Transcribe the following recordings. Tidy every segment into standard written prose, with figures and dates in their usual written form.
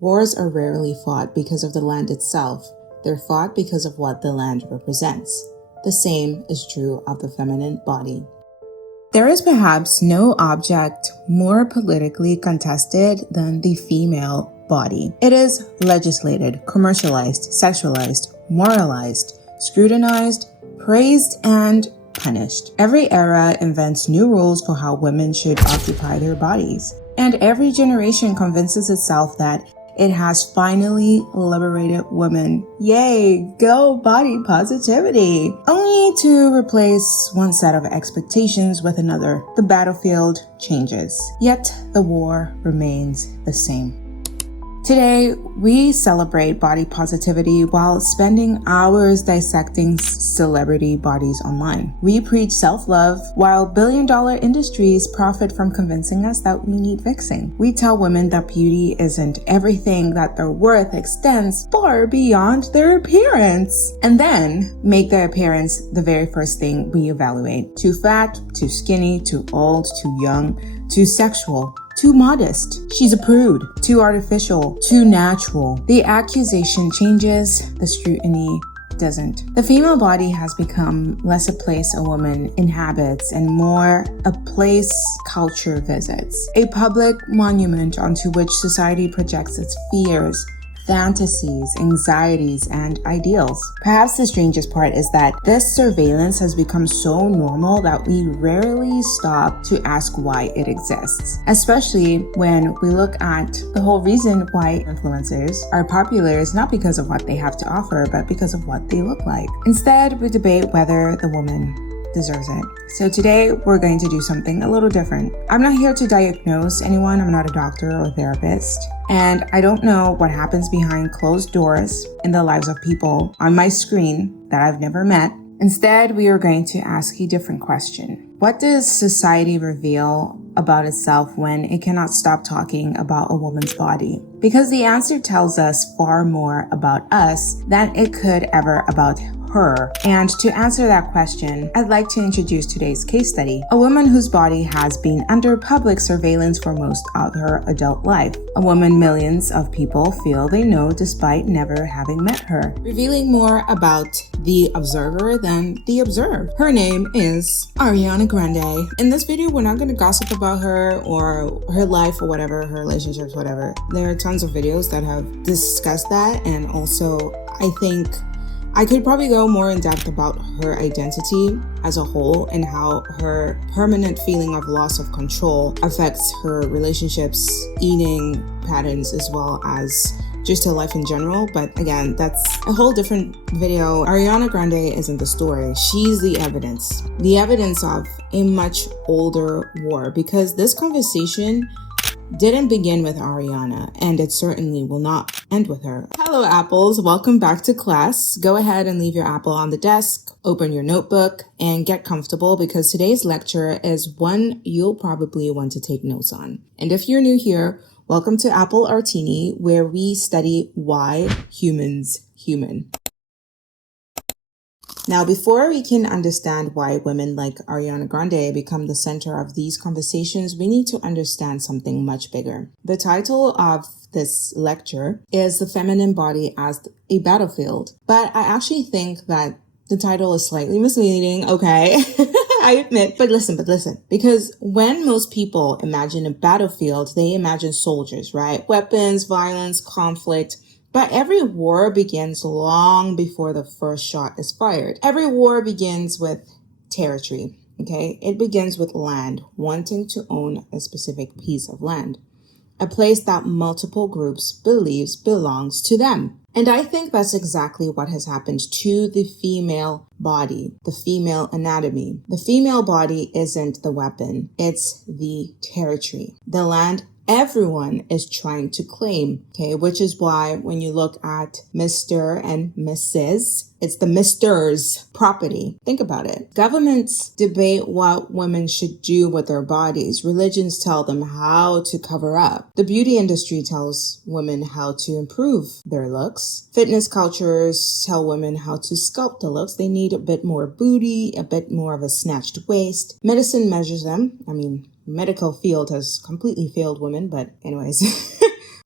Wars are rarely fought because of the land itself. They're fought because of what the land represents. The same is true of the feminine body. There is perhaps no object more politically contested than the female body. It is legislated, commercialized, sexualized, moralized, scrutinized, praised, and punished. Every era invents new rules for how women should occupy their bodies. And every generation convinces itself that it has finally liberated women. Yay, go body positivity! Only to replace one set of expectations with another. The battlefield changes, yet the war remains the same. Today, we celebrate body positivity while spending hours dissecting celebrity bodies online. We preach self-love while billion-dollar industries profit from convincing us that we need fixing. We tell women that beauty isn't everything, that their worth extends far beyond their appearance, and then make their appearance the very first thing we evaluate. Too fat, too skinny, too old, too young, too sexual, too modest. She's a prude. Too artificial. Too natural. The accusation changes, the scrutiny doesn't. The female body has become less a place a woman inhabits and more a place culture visits. A public monument onto which society projects its fears, fantasies, anxieties, and ideals. Perhaps the strangest part is that this surveillance has become so normal that we rarely stop to ask why it exists, especially when we look at the whole reason why influencers are popular is not because of what they have to offer, but because of what they look like. Instead, we debate whether the woman deserves it. So today we're going to do something a little different. I'm not here to diagnose anyone. I'm not a doctor or a therapist. And I don't know what happens behind closed doors in the lives of people on my screen that I've never met. Instead, we are going to ask a different question. What does society reveal about itself when it cannot stop talking about a woman's body? Because the answer tells us far more about us than it could ever about her. And to answer that question, I'd like to introduce today's case study. A woman whose body has been under public surveillance for most of her adult life. A woman millions of people feel they know despite never having met her. Revealing more about the observer than the observed. Her name is Ariana Grande. In this video, we're not going to gossip about her or her life or whatever, her relationships, whatever. There are tons of videos that have discussed that, and also I think I could probably go more in depth about her identity as a whole and how her permanent feeling of loss of control affects her relationships, eating patterns, as well as just her life in general. But again, that's a whole different video. Ariana Grande isn't the story. She's the evidence of a much older war, because this conversation didn't begin with Ariana, and it certainly will not end with her. Hello, apples. Welcome back to class. Go ahead and leave your apple on the desk, open your notebook, and get comfortable, because today's lecture is one you'll probably want to take notes on. And if you're new here, welcome to appleartini, where we study why humans human. Now, before we can understand why women like Ariana Grande become the center of these conversations, we need to understand something much bigger. The title of this lecture is The Feminine Body as a Battlefield, but I actually think that the title is slightly misleading, okay? I admit, but listen, because when most people imagine a battlefield, they imagine soldiers, right? Weapons, violence, conflict. But every war begins long before the first shot is fired. Every war begins with territory, okay? It begins with land, wanting to own a specific piece of land, a place that multiple groups believes belongs to them. And I think that's exactly what has happened to the female body, the female anatomy. The female body isn't the weapon, it's the territory, the land everyone is trying to claim, okay? Which is why when you look at Mr. and Mrs., it's the Mr.'s property. Think about it. Governments debate what women should do with their bodies. Religions tell them how to cover up. The beauty industry tells women how to improve their looks. Fitness cultures tell women how to sculpt the looks. They need a bit more booty, a bit more of a snatched waist. Medicine measures them. Medical field has completely failed women, but anyways.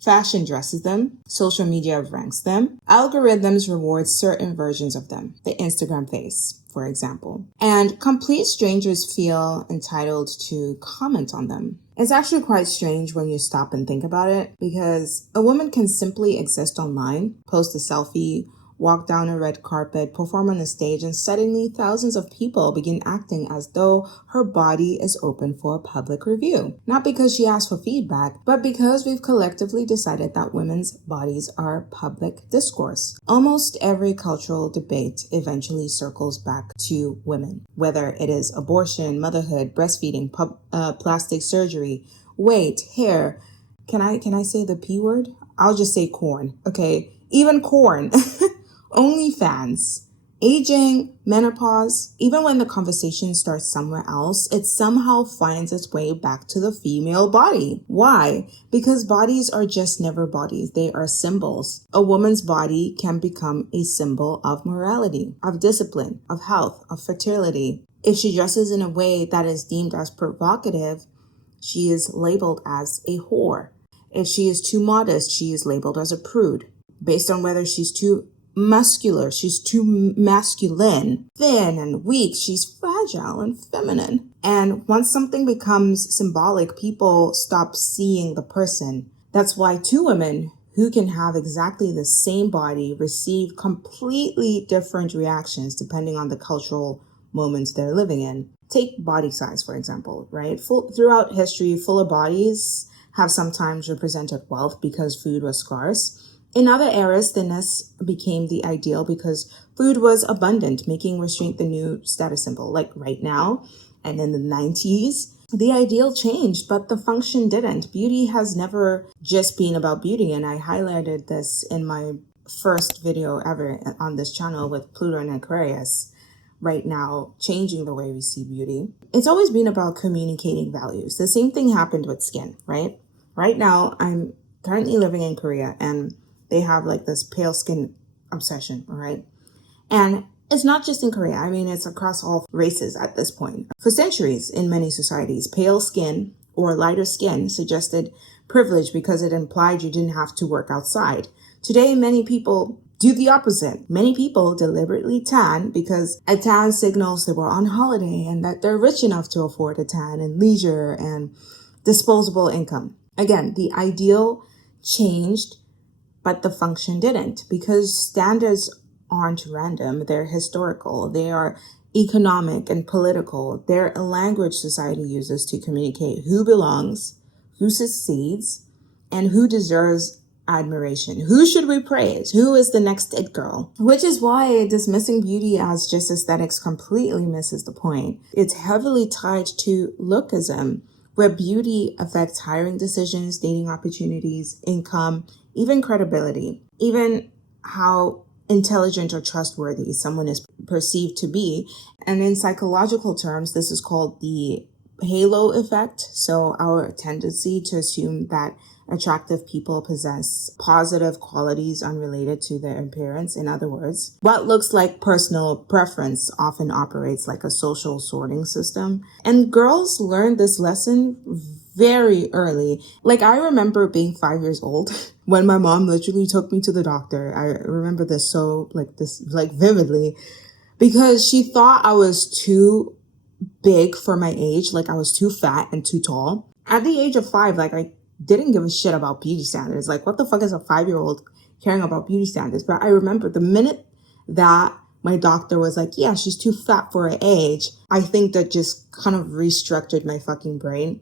Fashion dresses them. Social media ranks them. Algorithms reward certain versions of them. The Instagram face, for example. And complete strangers feel entitled to comment on them. It's actually quite strange when you stop and think about it, because a woman can simply exist online, post a selfie, walk down a red carpet, perform on a stage, and suddenly thousands of people begin acting as though her body is open for public review. Not because she asked for feedback, but because we've collectively decided that women's bodies are public discourse. Almost every cultural debate eventually circles back to women, whether it is abortion, motherhood, breastfeeding, plastic surgery, weight, hair. Can I say the P word? I'll just say corn. Okay, even corn. OnlyFans, aging, menopause. Even when the conversation starts somewhere else, it somehow finds its way back to the female body. Why? Because bodies are just never bodies. They are symbols. A woman's body can become a symbol of morality, of discipline, of health, of fertility. If she dresses in a way that is deemed as provocative, she is labeled as a whore. If she is too modest, she is labeled as a prude. Based on whether she's too muscular, she's too masculine, thin and weak, she's fragile and feminine. And once something becomes symbolic, people stop seeing the person. That's why two women who can have exactly the same body receive completely different reactions depending on the cultural moment they're living in. Take body size, for example, right? Throughout history, fuller bodies have sometimes represented wealth because food was scarce. In other eras, thinness became the ideal because food was abundant, making restraint the new status symbol. Like right now, and in the 90s, the ideal changed, but the function didn't. Beauty has never just been about beauty, and I highlighted this in my first video ever on this channel with Pluto and Aquarius. Right now, changing the way we see beauty. It's always been about communicating values. The same thing happened with skin, right? Right now, I'm currently living in Korea, and they have like this pale skin obsession, all right? And it's not just in Korea. I mean, it's across all races at this point. For centuries, in many societies, pale skin or lighter skin suggested privilege because it implied you didn't have to work outside. Today, many people do the opposite. Many people deliberately tan because a tan signals they were on holiday and that they're rich enough to afford a tan and leisure and disposable income. Again, the ideal changed, but the function didn't, because standards aren't random. They're historical. They are economic and political. They're a language society uses to communicate who belongs, who succeeds, and who deserves admiration. Who should we praise? Who is the next it girl? Which is why dismissing beauty as just aesthetics completely misses the point. It's heavily tied to lookism, where beauty affects hiring decisions, dating opportunities, income, even credibility, even how intelligent or trustworthy someone is perceived to be. And in psychological terms, this is called the halo effect. So our tendency to assume that attractive people possess positive qualities unrelated to their appearance. In other words, what looks like personal preference often operates like a social sorting system. And girls learn this lesson very early. Like, I remember being 5 years old when my mom literally took me to the doctor. I remember this so vividly, because she thought I was too big for my age. Like, I was too fat and too tall. At the age of 5, I didn't give a shit about beauty standards. Like, what the fuck is a 5-year-old caring about beauty standards? But I remember the minute that my doctor was like, yeah, she's too fat for her age, I think that just kind of restructured my fucking brain.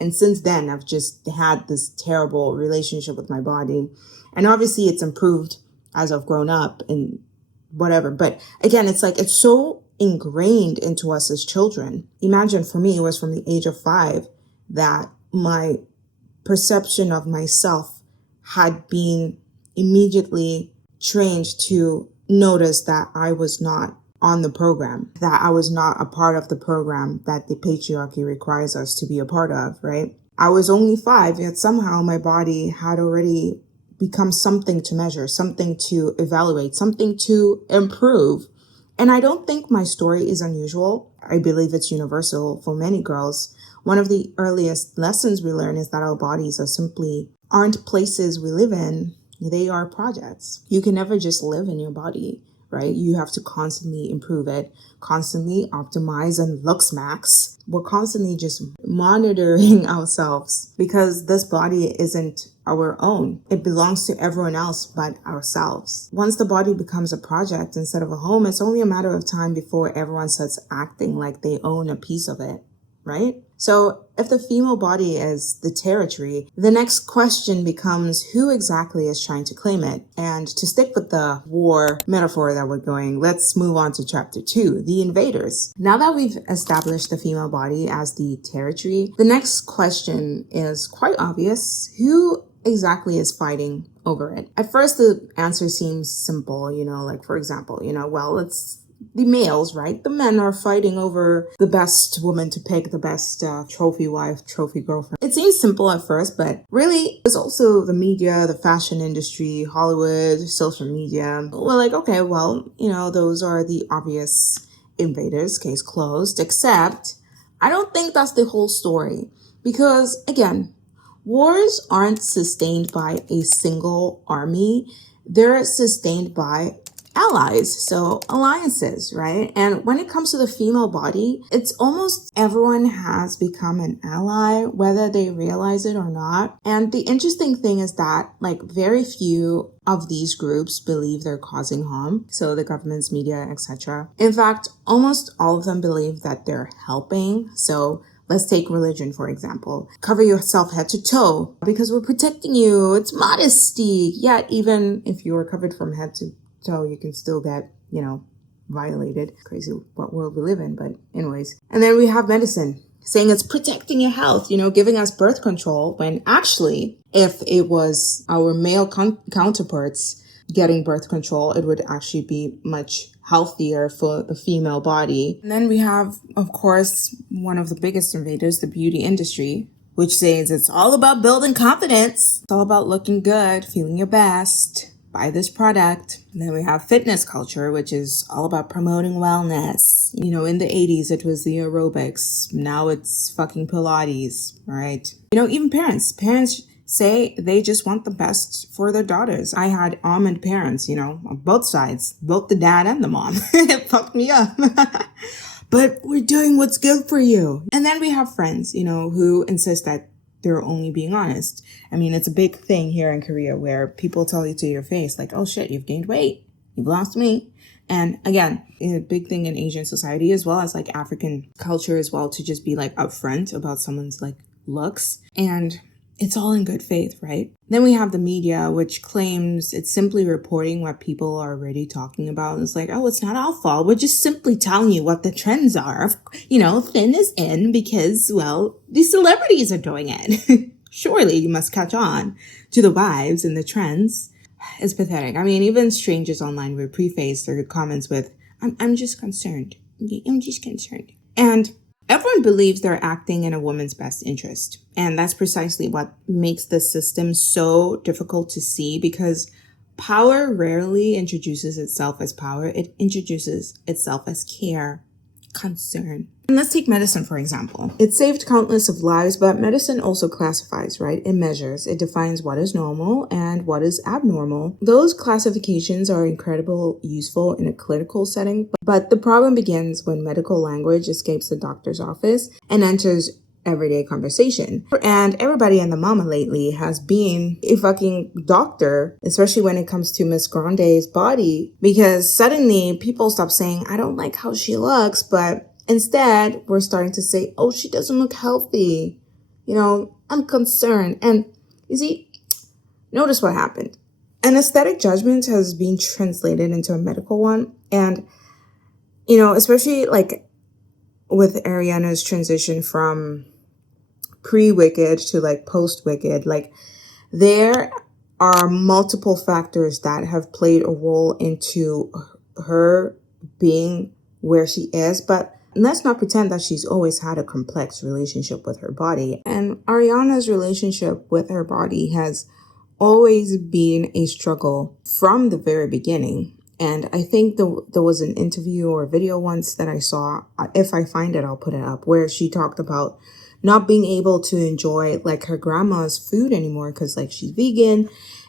And since then, I've just had this terrible relationship with my body. And obviously it's improved as I've grown up and whatever. But again, it's so ingrained into us as children. Imagine, for me, it was from the age of 5 that my perception of myself had been immediately trained to notice that I was not on the program, that I was not a part of the program that the patriarchy requires us to be a part of, right? I was only 5, yet somehow my body had already become something to measure, something to evaluate, something to improve. And I don't think my story is unusual. I believe it's universal for many girls. One of the earliest lessons we learn is that our bodies are simply aren't places we live in. They are projects. You can never just live in your body, right? You have to constantly improve it, constantly optimize and looks max. We're constantly just monitoring ourselves because this body isn't our own. It belongs to everyone else but ourselves. Once the body becomes a project instead of a home, it's only a matter of time before everyone starts acting like they own a piece of it, right? So if the female body is the territory, the next question becomes who exactly is trying to claim it? And to stick with the war metaphor that we're going, let's move on to chapter 2, the invaders. Now that we've established the female body as the territory, the next question is quite obvious. Who exactly is fighting over it? At first, the answer seems simple, like for example, well, it's the males, right? The men are fighting over the best woman to pick, the best trophy wife, trophy girlfriend. It seems simple at first, but really it's also the media, the fashion industry, Hollywood, social media. We're like, okay, well, those are the obvious invaders, case closed, except I don't think that's the whole story. Because again, wars aren't sustained by a single army. They're sustained by allies, so alliances, right? And when it comes to the female body, it's almost everyone has become an ally, whether they realize it or not. And the interesting thing is that very few of these groups believe they're causing harm. So the governments, media, etc. In fact, almost all of them believe that they're helping. So let's take religion, for example. Cover yourself head to toe because we're protecting you. It's modesty. Yet, even if you're covered from head to toe, you can still get, violated. Crazy what world we live in, but anyways. And then we have medicine saying it's protecting your health, giving us birth control, when actually, if it was our male counterparts getting birth control, it would actually be much healthier for the female body. And then we have, of course, one of the biggest invaders, the beauty industry, which says it's all about building confidence. It's all about looking good, feeling your best. Buy this product. And then we have fitness culture, which is all about promoting wellness. In the 80s, it was the aerobics. Now it's fucking Pilates, right? Even parents say they just want the best for their daughters. I had almond parents, on both sides, both the dad and the mom. It fucked me up. But we're doing what's good for you. And then we have friends, who insist that they're only being honest. I mean, it's a big thing here in Korea where people tell you to your face, like, oh shit, you've gained weight. You've lost weight. And again, a big thing in Asian society as well as African culture as well, to just be upfront about someone's looks. And it's all in good faith, right? Then we have the media, which claims it's simply reporting what people are already talking about. And it's oh, it's not our fault. We're just simply telling you what the trends are. Thin is in because, well, the celebrities are doing it. Surely you must catch on to the vibes and the trends. It's pathetic. I mean, even strangers online will preface their comments with, I'm just concerned. I'm just concerned. And everyone believes they're acting in a woman's best interest. And that's precisely what makes the system so difficult to see, because power rarely introduces itself as power. It introduces itself as care, concern. And let's take medicine, for example. It saved countless of lives, but medicine also classifies, right? It measures, it defines what is normal and what is abnormal. Those classifications are incredibly useful in a clinical setting, but the problem begins when medical language escapes the doctor's office and enters everyday conversation. And everybody and the mama lately has been a fucking doctor, especially when it comes to Miss Grande's body, because suddenly people stop saying, I don't like how she looks, but instead we're starting to say, oh, she doesn't look healthy. I'm concerned. And you see, notice what happened. An aesthetic judgment has been translated into a medical one. And, especially with Ariana's transition from pre-Wicked to post-Wicked, there are multiple factors that have played a role into her being where she is. But let's not pretend that she's always had a complex relationship with her body. And Ariana's relationship with her body has always been a struggle from the very beginning. And I think there was an interview or a video once that I saw. If I find it, I'll put it up, where she talked about not being able to enjoy like her grandma's food anymore because like she's vegan.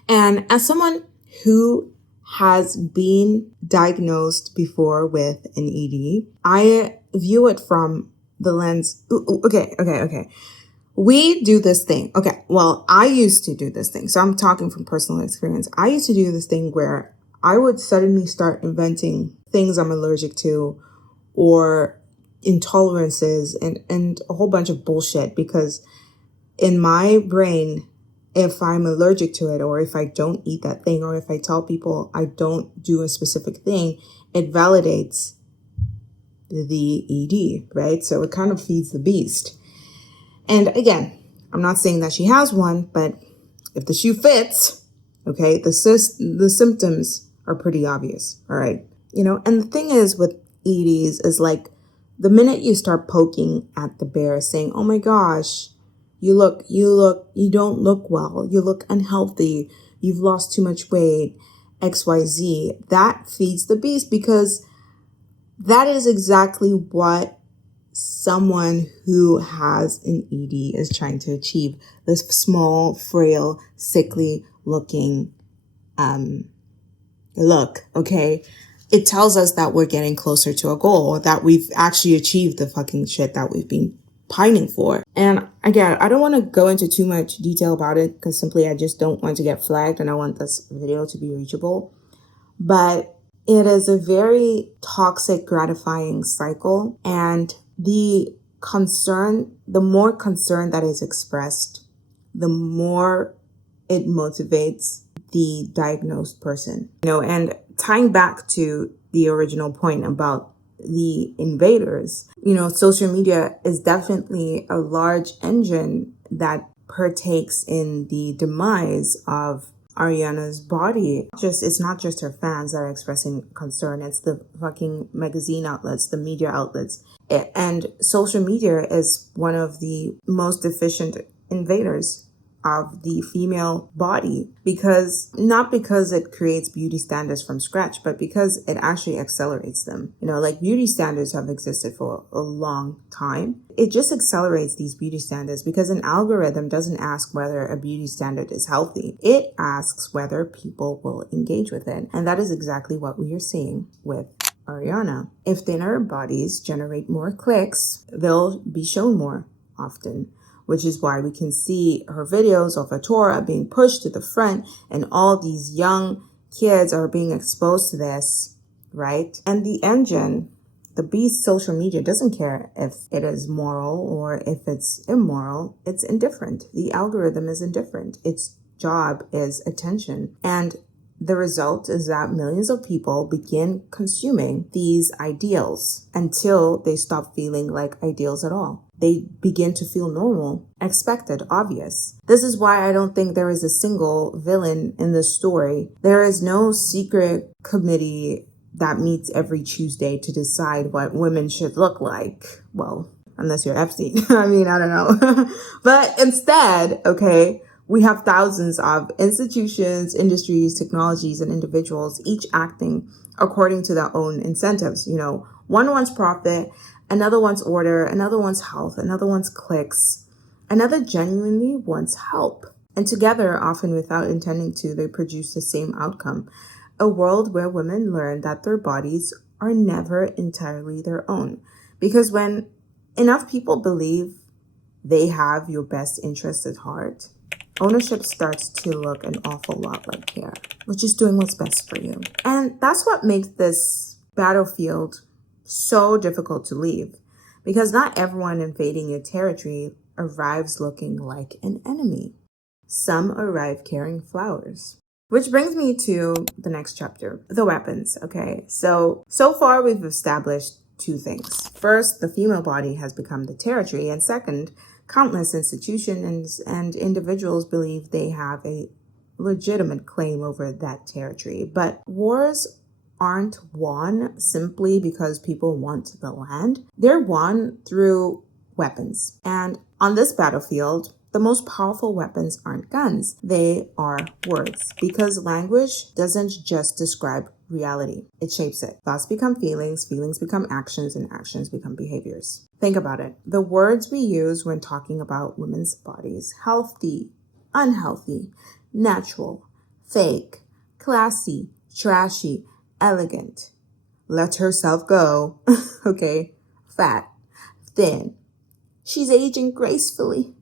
And as someone who has been diagnosed before with an ED, I view it from the lens. Okay. We do this thing. Okay. Well, I used to do this thing. So I'm talking from personal experience. I used to do this thing where I would suddenly start inventing things I'm allergic to or intolerances and a whole bunch of bullshit, because in my brain, if I'm allergic to it, or if I don't eat that thing, or if I tell people I don't do a specific thing, it validates the ED, right? So it kind of feeds the beast. And again, I'm not saying that she has one, but if the shoe fits, okay, the symptoms are pretty obvious, all right? And the thing is with EDs is like the minute you start poking at the bear saying, oh my gosh, you don't look well, you look unhealthy, you've lost too much weight, XYZ, that feeds the beast, because that is exactly what someone who has an ED is trying to achieve. This small, frail, sickly looking look, okay? It tells us that we're getting closer to a goal, or that we've actually achieved the fucking shit that we've been pining for. And again, I don't want to go into too much detail about it because simply I just don't want to get flagged and I want this video to be reachable. But it is a very toxic, gratifying cycle. And the more concern that is expressed, the more it motivates the diagnosed person. And tying back to the original point about the invaders, social media is definitely a large engine that partakes in the demise of Ariana's body. It's not just her fans that are expressing concern, it's the fucking magazine outlets, the media outlets. And social media is one of the most efficient invaders of the female body, not because it creates beauty standards from scratch, but because it actually accelerates them. Like beauty standards have existed for a long time. It just accelerates these beauty standards because an algorithm doesn't ask whether a beauty standard is healthy. It asks whether people will engage with it. And that is exactly what we are seeing with Ariana. If thinner bodies generate more clicks, they'll be shown more often, which is why we can see her videos of Atora being pushed to the front and all these young kids are being exposed to this, right? And the engine, the beast social media, doesn't care if it is moral or if it's immoral. It's indifferent. The algorithm is indifferent. Its job is attention. And the result is that millions of people begin consuming these ideals until they stop feeling like ideals at all. They begin to feel normal, expected, obvious. This is why I don't think there is a single villain in this story. There is no secret committee that meets every Tuesday to decide what women should look like. Well, unless you're Epstein. I mean, I don't know. But instead, okay, we have thousands of institutions, industries, technologies, and individuals, each acting according to their own incentives. One wants profit, another wants order, another wants health, another wants clicks, another genuinely wants help. And together, often without intending to, they produce the same outcome. A world where women learn that their bodies are never entirely their own. Because when enough people believe they have your best interest at heart, ownership starts to look an awful lot like care, which is doing what's best for you. And that's what makes this battlefield so difficult to leave, because not everyone invading your territory arrives looking like an enemy. Some arrive carrying flowers. Which brings me to the next chapter, the weapons, okay? So far we've established two things. First, the female body has become the territory, and second, countless institutions and individuals believe they have a legitimate claim over that territory. But wars aren't won simply because people want the land. They're won through weapons. And on this battlefield, the most powerful weapons aren't guns. They are words. Because language doesn't just describe reality. It shapes it. Thoughts become feelings, feelings become actions, and actions become behaviors. Think about it. The words we use when talking about women's bodies: healthy, unhealthy, natural, fake, classy, trashy, elegant, let herself go, okay, fat, thin, she's aging gracefully,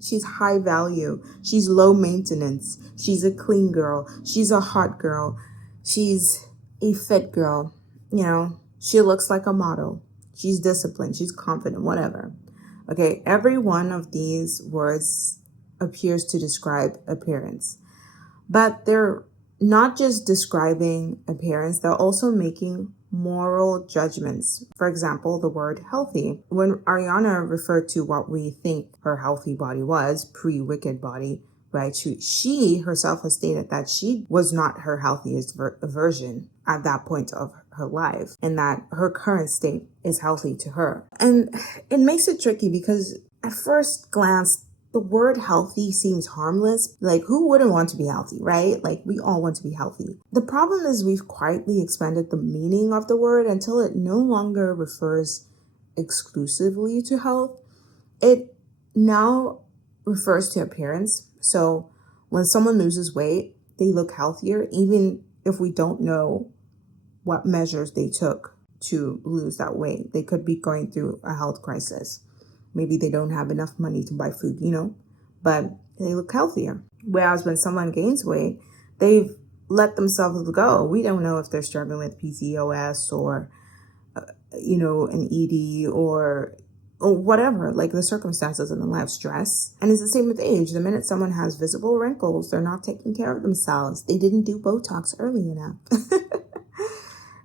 she's high value, she's low maintenance, she's a clean girl, she's a hot girl, she's a fit girl, she looks like a model, she's disciplined, she's confident, whatever. Okay, every one of these words appears to describe appearance, but they're not just describing appearance, they're also making moral judgments. For example, the word healthy. When Ariana referred to what we think her healthy body was, pre-wicked body, right? She herself has stated that she was not her healthiest version at that point of her life, and that her current state is healthy to her. And it makes it tricky because at first glance, the word healthy seems harmless. Like, who wouldn't want to be healthy, right? Like, we all want to be healthy. The problem is we've quietly expanded the meaning of the word until it no longer refers exclusively to health. It now refers to appearance. So when someone loses weight, they look healthier, even if we don't know what measures they took to lose that weight. They could be going through a health crisis. Maybe they don't have enough money to buy food, but they look healthier. Whereas when someone gains weight, they've let themselves go. We don't know if they're struggling with PCOS or, an ED or whatever, like the circumstances in the life, stress. And it's the same with age. The minute someone has visible wrinkles, they're not taking care of themselves. They didn't do Botox early enough.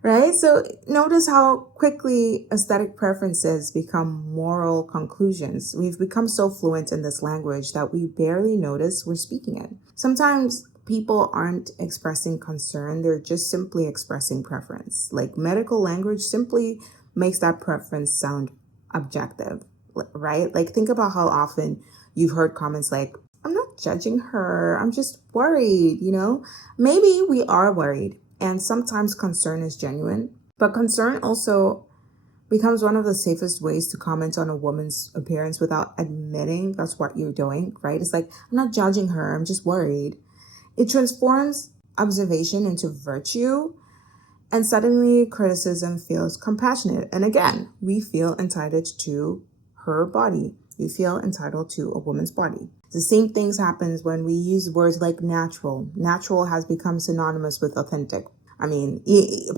Right? So notice how quickly aesthetic preferences become moral conclusions. We've become so fluent in this language that we barely notice we're speaking it. Sometimes people aren't expressing concern, they're just simply expressing preference. Like, medical language simply makes that preference sound objective, right? Like, think about how often you've heard comments like, I'm not judging her, I'm just worried, Maybe we are worried. And sometimes concern is genuine, but concern also becomes one of the safest ways to comment on a woman's appearance without admitting that's what you're doing, right? It's like, I'm not judging her, I'm just worried. It transforms observation into virtue, and suddenly criticism feels compassionate. And again, we feel entitled to her body. We feel entitled to a woman's body. The same things happens when we use words like natural. Natural has become synonymous with authentic. I mean,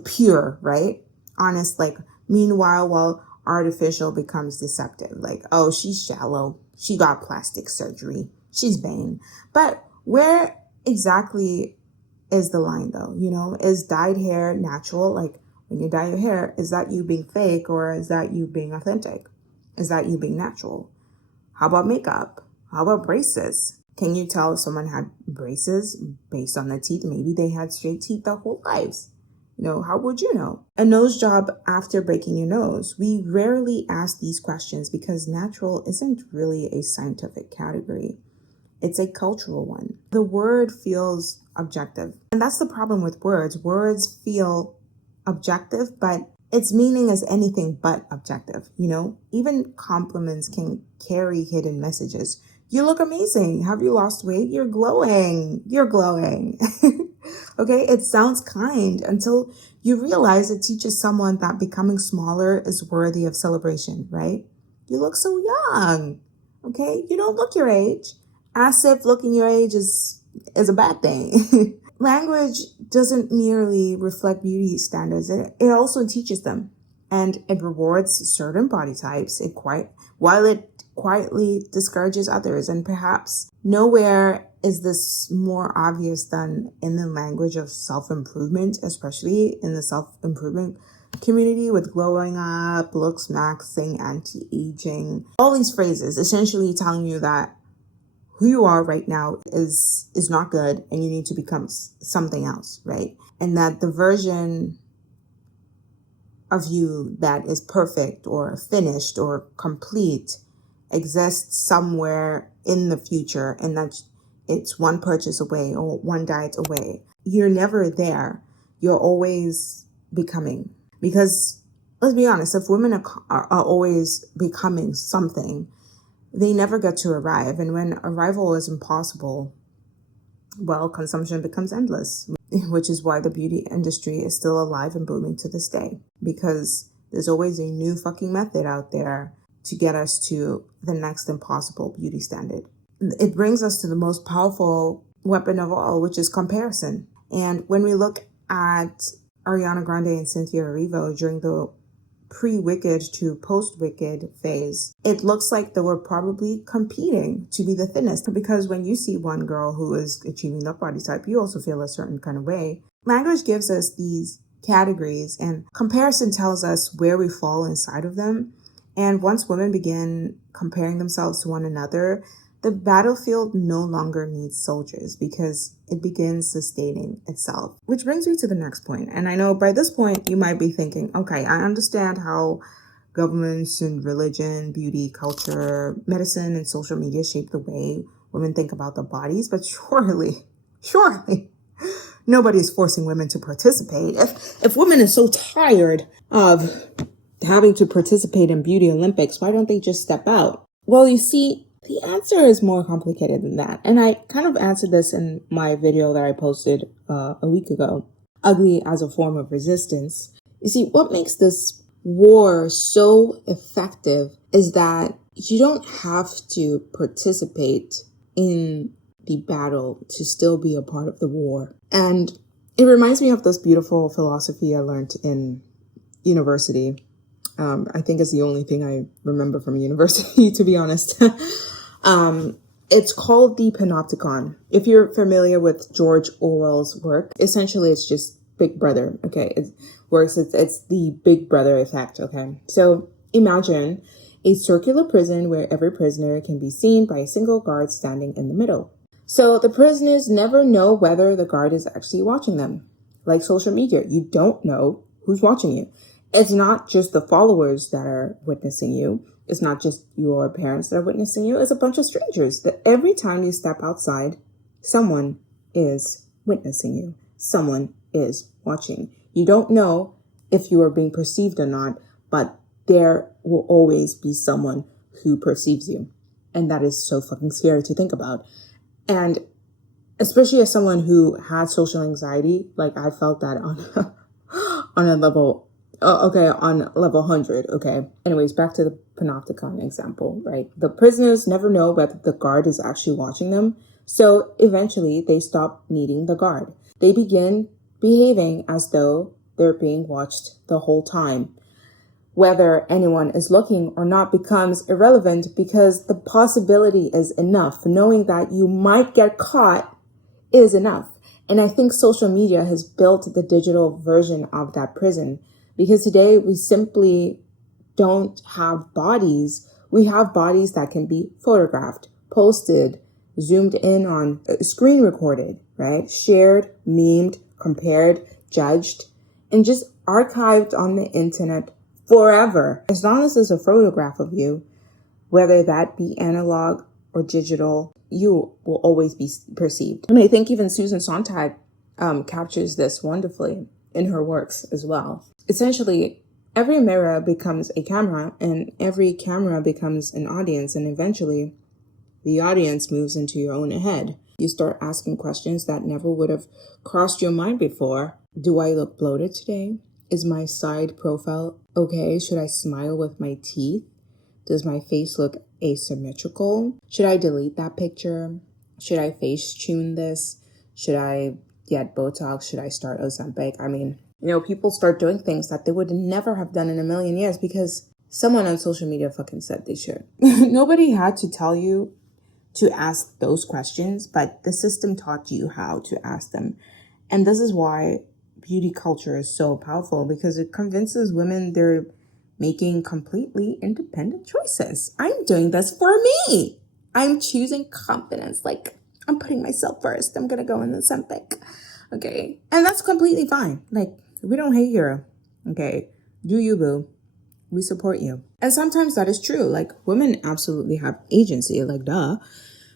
pure, right? Honest, like, meanwhile, while artificial becomes deceptive. Like, oh, she's shallow. She got plastic surgery. She's vain. But where exactly is the line though? Is dyed hair natural? Like, when you dye your hair, is that you being fake or is that you being authentic? Is that you being natural? How about makeup? How about braces? Can you tell if someone had braces based on the teeth? Maybe they had straight teeth their whole lives. How would you know? A nose job after breaking your nose. We rarely ask these questions because natural isn't really a scientific category. It's a cultural one. The word feels objective. And that's the problem with words. Words feel objective, but its meaning is anything but objective. Even compliments can carry hidden messages. You look amazing. Have you lost weight? You're glowing. You're glowing. Okay, it sounds kind until you realize it teaches someone that becoming smaller is worthy of celebration, right? You look so young. Okay, you don't look your age. As if looking your age is a bad thing. Language doesn't merely reflect beauty standards, it also teaches them. And it rewards certain body types, while it quietly discourages others. And perhaps nowhere is this more obvious than in the language of self-improvement, especially in the self-improvement community with glowing up, looks maxing, anti-aging. All these phrases essentially telling you that who you are right now is not good and you need to become something else, right? And that the version of you that is perfect or finished or complete exists somewhere in the future, and that it's one purchase away or one diet away. You're never there. you're always becoming. Because let's be honest, if women are always becoming something, they never get to arrive. And when arrival is impossible, well, consumption becomes endless, which is why the beauty industry is still alive and booming to this day, because there's always a new fucking method out there to get us to the next impossible beauty standard. It brings us to the most powerful weapon of all, which is comparison. And when we look at Ariana Grande and Cynthia Erivo during the pre-Wicked to post-Wicked phase, it looks like they were probably competing to be the thinnest, because when you see one girl who is achieving that body type, you also feel a certain kind of way. Language gives us these categories, and comparison tells us where we fall inside of them. And once women begin comparing themselves to one another, the battlefield no longer needs soldiers, because it begins sustaining itself. Which brings me to the next point. And I know by this point you might be thinking, okay, I understand how governments and religion, beauty, culture, medicine, and social media shape the way women think about their bodies, but surely, nobody is forcing women to participate. If women are so tired of having to participate in beauty Olympics, why don't they just step out? Well, you see, the answer is more complicated than that. And I kind of answered this in my video that I posted a week ago, Ugly as a Form of Resistance. You see, what makes this war so effective is that you don't have to participate in the battle to still be a part of the war. And it reminds me of this beautiful philosophy I learned in university. I think it's the only thing I remember from university, to be honest. It's called the Panopticon. If you're familiar with George Orwell's work, essentially it's just Big Brother. Okay, it's the Big Brother effect. Okay, so imagine a circular prison where every prisoner can be seen by a single guard standing in the middle. So the prisoners never know whether the guard is actually watching them. Like social media, you don't know who's watching you. It's not just the followers that are witnessing you. It's not just your parents that are witnessing you. It's a bunch of strangers that every time you step outside, someone is witnessing you. Someone is watching. You don't know if you are being perceived or not, but there will always be someone who perceives you. And that is so fucking scary to think about. And especially as someone who has social anxiety, like I felt that on on a level on level 100, okay? Anyways, back to the Panopticon example, right? The prisoners never know whether the guard is actually watching them, so eventually they stop needing the guard. They begin behaving as though they're being watched the whole time. Whether anyone is looking or not becomes irrelevant, because the possibility is enough. Knowing that you might get caught is enough. And I think social media has built the digital version of that prison. Because today we simply don't have bodies. We have bodies that can be photographed, posted, zoomed in on, screen recorded, right? Shared, memed, compared, judged, and just archived on the internet forever. As long as there's a photograph of you, whether that be analog or digital, you will always be perceived. And I think even Susan Sontag captures this wonderfully in her works as well. Essentially, every mirror becomes a camera, and every camera becomes an audience, and eventually the audience moves into your own head. You start asking questions that never would have crossed your mind before. Do I look bloated today? Is my side profile okay? Should I smile with my teeth? Does my face look asymmetrical? Should I delete that picture? Should I face tune this? Should I get Botox? Should I start Ozempic? I mean, people start doing things that they would never have done in a million years because someone on social media fucking said they should. Nobody had to tell you to ask those questions, but the system taught you how to ask them. And this is why beauty culture is so powerful, because it convinces women they're making completely independent choices. I'm doing this for me. I'm choosing confidence. Like, I'm putting myself first. I'm going to go in the Ozempic. Okay. And that's completely fine. Like, we don't hate you. Okay. Do you, boo. We support you. And sometimes that is true. Like, women absolutely have agency. Like, duh.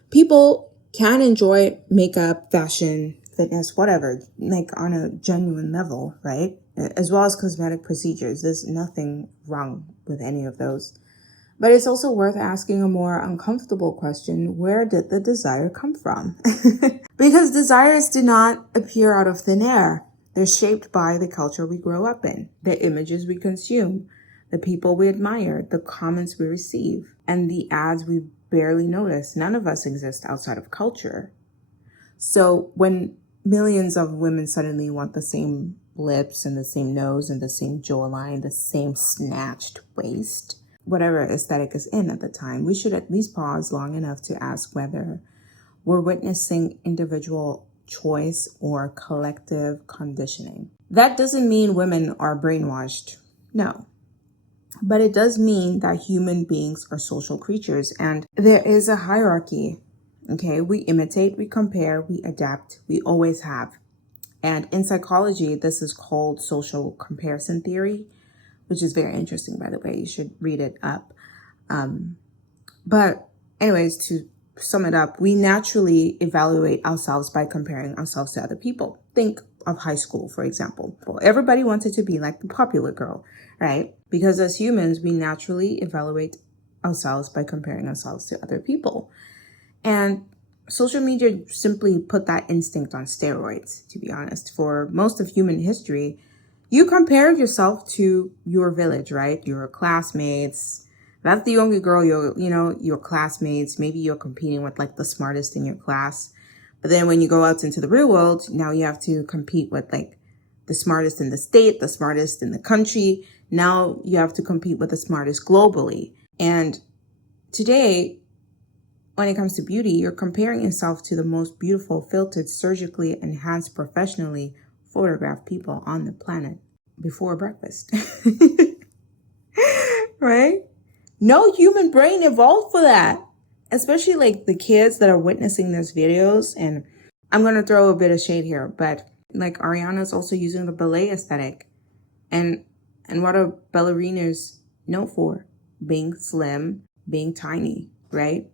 People can enjoy makeup, fashion, fitness, whatever, like on a genuine level, right? As well as cosmetic procedures. There's nothing wrong with any of those. But it's also worth asking a more uncomfortable question: where did the desire come from? Because desires do not appear out of thin air. They're shaped by the culture we grow up in, the images we consume, the people we admire, the comments we receive, and the ads we barely notice. None of us exist outside of culture. So when millions of women suddenly want the same lips and the same nose and the same jawline, the same snatched waist, whatever aesthetic is in at the time, we should at least pause long enough to ask whether we're witnessing individual choice or collective conditioning. That doesn't mean women are brainwashed. No. But it does mean that human beings are social creatures and there is a hierarchy. Okay, we imitate, we compare, we adapt, we always have. And in psychology, this is called social comparison theory, which is very interesting, by the way. You should read it up. But anyways, to sum it up, we naturally evaluate ourselves by comparing ourselves to other people. Think of high school, for example. Everybody wanted to be like the popular girl, right? Because as humans, we naturally evaluate ourselves by comparing ourselves to other people. And social media simply put that instinct on steroids, to be honest. For most of human history, you compare yourself to your village, right? Your classmates. That's the only girl your classmates. Maybe you're competing with like the smartest in your class. But then when you go out into the real world, now you have to compete with like the smartest in the state, the smartest in the country. Now you have to compete with the smartest globally. And today, when it comes to beauty, you're comparing yourself to the most beautiful, filtered, surgically enhanced, professionally photographed people on the planet before breakfast. Right? No human brain evolved for that. Especially like the kids that are witnessing these videos. And I'm going to throw a bit of shade here, but like Ariana's also using the ballet aesthetic. And what are ballerinas known for? Being slim, being tiny, right?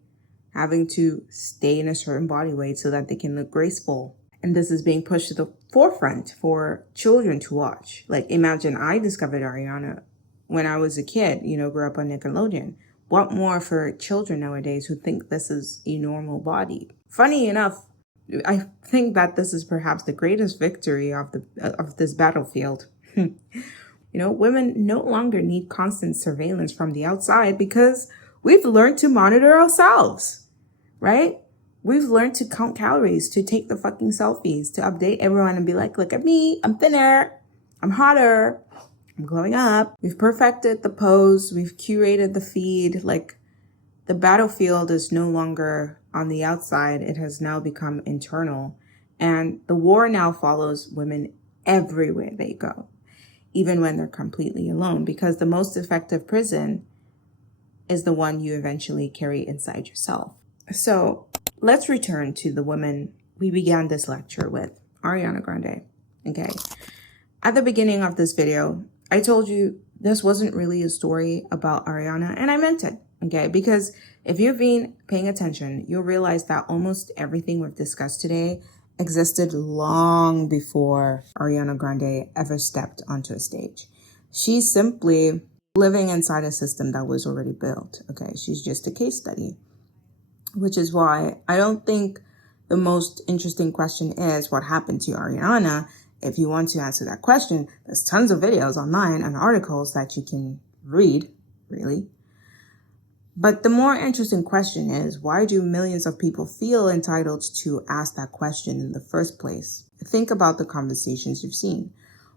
Having to stay in a certain body weight so that they can look graceful. And this is being pushed to the forefront for children to watch. Like imagine I discovered Ariana when I was a kid, grew up on Nickelodeon. What more for children nowadays who think this is a normal body? Funny enough, I think that this is perhaps the greatest victory of this battlefield. Women no longer need constant surveillance from the outside because we've learned to monitor ourselves, right? We've learned to count calories, to take the fucking selfies, to update everyone and be like, look at me, I'm thinner, I'm hotter, I'm glowing up. We've perfected the pose, we've curated the feed. Like the battlefield is no longer on the outside, it has now become internal. And the war now follows women everywhere they go, even when they're completely alone, because the most effective prison is the one you eventually carry inside yourself. So let's return to the woman we began this lecture with, Ariana Grande. Okay. At the beginning of this video, I told you this wasn't really a story about Ariana, and I meant it. Okay. Because if you've been paying attention, you'll realize that almost everything we've discussed today existed long before Ariana Grande ever stepped onto a stage. She's simply living inside a system that was already built. Okay, she's just a case study, which is why I don't think the most interesting question is what happened to Ariana. If you want to answer that question, there's tons of videos online and articles that you can read, really. But the more interesting question is, why do millions of people feel entitled to ask that question in the first place? Think about the conversations you've seen.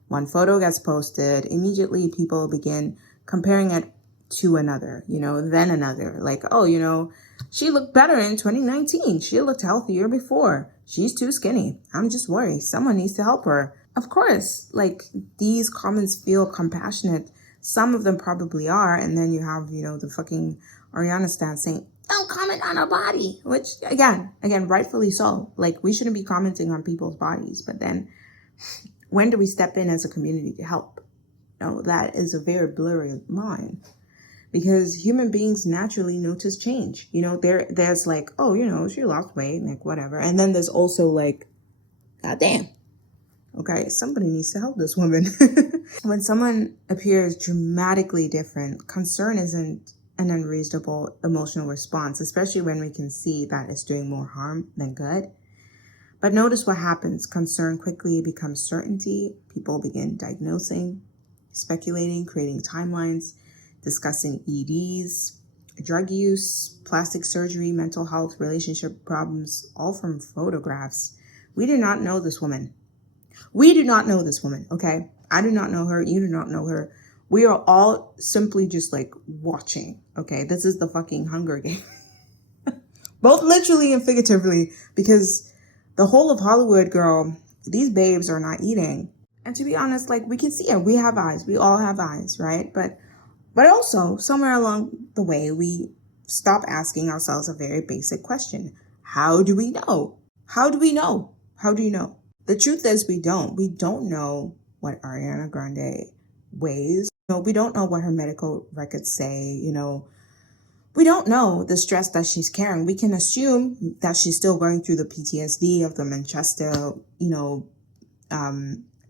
One photo gets posted, immediately people begin comparing it to another, then another. Like, oh, she looked better in 2019. She looked healthier before. She's too skinny. I'm just worried. Someone needs to help her. Of course, like these comments feel compassionate. Some of them probably are. And then you have, the fucking Ariana stance saying, don't comment on her body, which again, rightfully so. Like we shouldn't be commenting on people's bodies. But then when do we step in as a community to help? That is a very blurry line. Because human beings naturally notice change. There's like, oh, she lost weight, like whatever. And then there's also like, God damn. Okay, somebody needs to help this woman. When someone appears dramatically different, concern isn't an unreasonable emotional response, especially when we can see that it's doing more harm than good. But notice what happens. Concern quickly becomes certainty. People begin diagnosing, speculating, creating timelines, discussing EDs, drug use, plastic surgery, mental health, relationship problems, all from photographs. We do not know this woman. We do not know this woman, okay? I do not know her. You do not know her. We are all simply just like watching, okay? This is the fucking Hunger Game. Both literally and figuratively, because the whole of Hollywood, girl, these babes are not eating. And to be honest, like, we can see it. We have eyes. We all have eyes, right? But also, somewhere along the way, we stop asking ourselves a very basic question. How do we know? How do we know? How do you know? The truth is we don't. We don't know what Ariana Grande weighs. We don't know what her medical records say, We don't know the stress that she's carrying. We can assume that she's still going through the PTSD of the Manchester,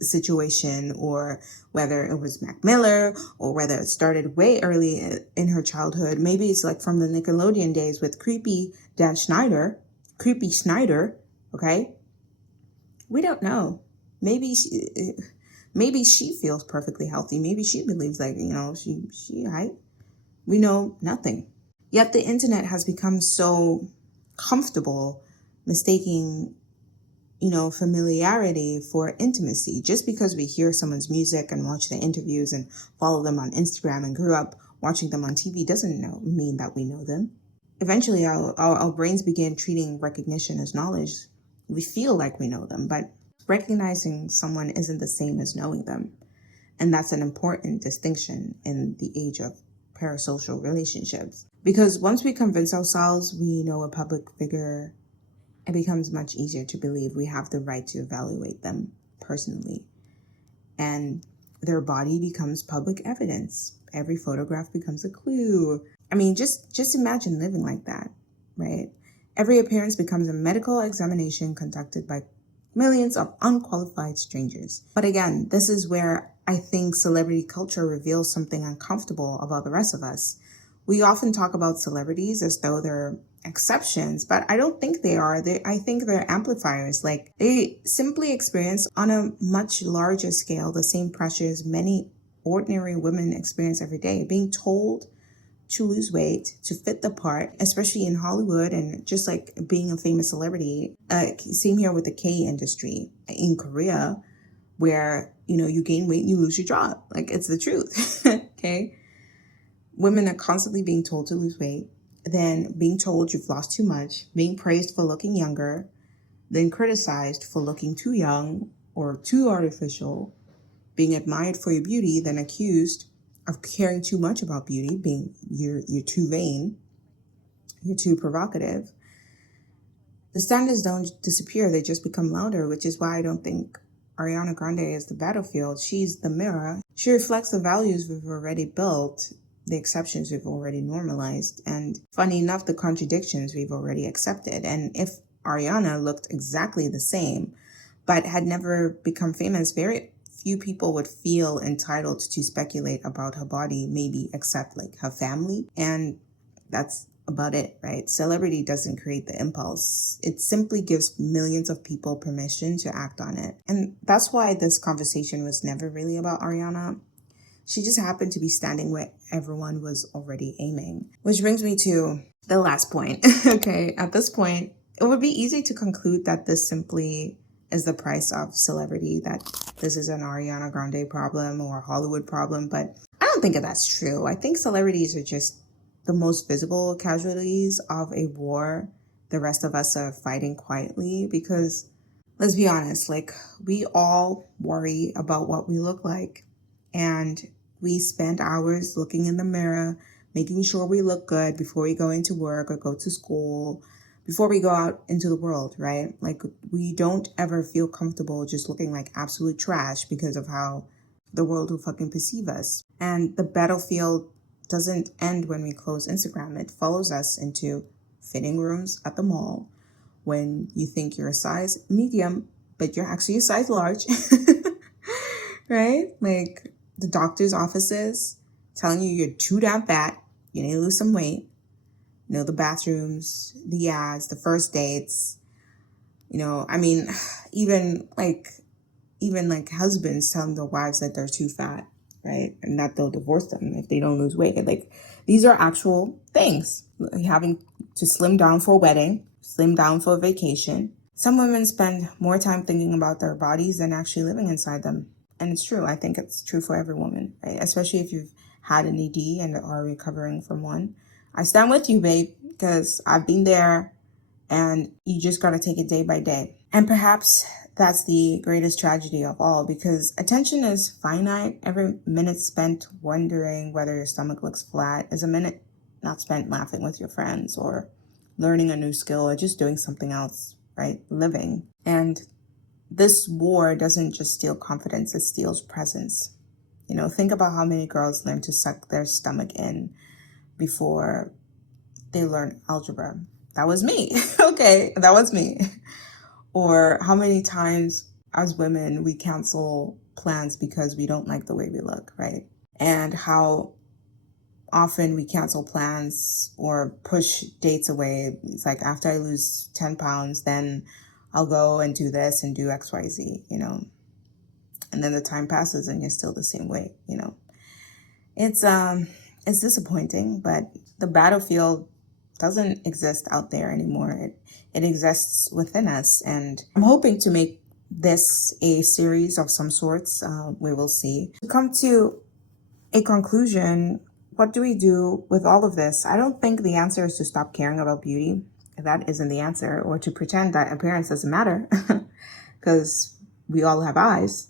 situation, or whether it was Mac Miller, or whether it started way early in her childhood. Maybe it's like from the Nickelodeon days with creepy Schneider, okay? We don't know. Maybe she feels perfectly healthy. Maybe she believes like, she right? We know nothing. Yet the internet has become so comfortable mistaking, familiarity for intimacy. Just because we hear someone's music and watch their interviews and follow them on Instagram and grew up watching them on TV doesn't mean that we know them. Eventually, our brains begin treating recognition as knowledge. We feel like we know them, but recognizing someone isn't the same as knowing them. And that's an important distinction in the age of parasocial relationships. Because once we convince ourselves we know a public figure, it becomes much easier to believe we have the right to evaluate them personally. And their body becomes public evidence. Every photograph becomes a clue. I mean, just imagine living like that, right? Every appearance becomes a medical examination conducted by millions of unqualified strangers. But again, this is where I think celebrity culture reveals something uncomfortable about the rest of us. We often talk about celebrities as though they're exceptions, but I don't think they are. I think they're amplifiers. Like, they simply experience on a much larger scale the same pressures many ordinary women experience every day. Being told to lose weight, to fit the part, especially in Hollywood, and just like being a famous celebrity. Same here with the K industry in Korea, where, you gain weight and you lose your job. Like, it's the truth, okay? Women are constantly being told to lose weight, then being told you've lost too much, being praised for looking younger, then criticized for looking too young or too artificial, being admired for your beauty, then accused of caring too much about beauty, being you're too vain, you're too provocative. The standards don't disappear, they just become louder, which is why I don't think Ariana Grande is the battlefield. She's the mirror. She reflects the values we've already built, the exceptions we've already normalized, and funny enough, the contradictions we've already accepted. And if Ariana looked exactly the same, but had never become famous, very few people would feel entitled to speculate about her body, maybe except like her family. And that's about it, right? Celebrity doesn't create the impulse. It simply gives millions of people permission to act on it. And that's why this conversation was never really about Ariana. She just happened to be standing where everyone was already aiming. Which brings me to the last point. Okay, at this point, it would be easy to conclude that this simply is the price of celebrity, that this is an Ariana Grande problem or a Hollywood problem, but I don't think that's true. I think celebrities are just the most visible casualties of a war the rest of us are fighting quietly, because let's be honest, like, we all worry about what we look like, and we spend hours looking in the mirror, making sure we look good before we go into work or go to school, before we go out into the world, right? Like, we don't ever feel comfortable just looking like absolute trash because of how the world will fucking perceive us. And the battlefield doesn't end when we close Instagram. It follows us into fitting rooms at the mall when you think you're a size medium, but you're actually a size large, right? Like the doctor's offices telling you you're too damn fat, you need to lose some weight. You know, the bathrooms, the ads, the first dates. You know, I mean, even like husbands telling their wives that they're too fat, right? And that they'll divorce them if they don't lose weight. Like these are actual things. Having to slim down for a wedding, slim down for a vacation. Some women spend more time thinking about their bodies than actually living inside them. And it's true. I think it's true for every woman, right? Especially if you've had an ED and are recovering from one. I stand with you, babe, because I've been there, and you just got to take it day by day. And perhaps that's the greatest tragedy of all, because attention is finite. Every minute spent wondering whether your stomach looks flat is a minute not spent laughing with your friends or learning a new skill or just doing something else, right? Living. And this war doesn't just steal confidence, it steals presence. You know, think about how many girls learn to suck their stomach in before they learn algebra. That was me. Okay, that was me. Or how many times as women we cancel plans because we don't like the way we look, right? And how often we cancel plans or push dates away. It's like, after I lose 10 pounds, then I'll go and do this and do XYZ, you know? And then the time passes and you're still the same weight, you know? It's disappointing, but the battlefield doesn't exist out there anymore. It exists within us. And I'm hoping to make this a series of some sorts. We will see. To come to a conclusion, what do we do with all of this? I don't think the answer is to stop caring about beauty. That isn't the answer. Or to pretend that appearance doesn't matter because we all have eyes.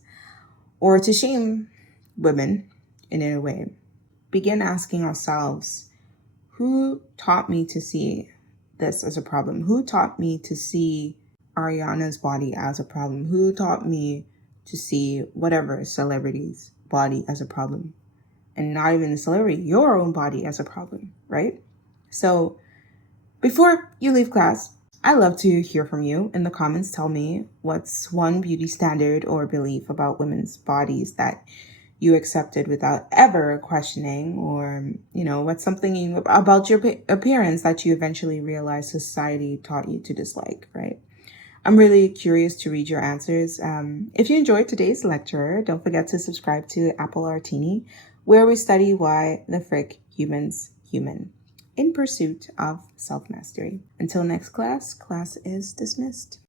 Or to shame women in any way. Begin asking ourselves, who taught me to see this as a problem? Who taught me to see Ariana's body as a problem? Who taught me to see whatever celebrity's body as a problem? And not even the celebrity, your own body as a problem, right? So before you leave class, I love to hear from you in the comments. Tell me what's one beauty standard or belief about women's bodies that you accepted without ever questioning, or, you know, what's something about your appearance that you eventually realized society taught you to dislike, right? I'm really curious to read your answers. If you enjoyed today's lecture, don't forget to subscribe to appleartini, where we study why the frick humans human in pursuit of self-mastery. Until next class is dismissed.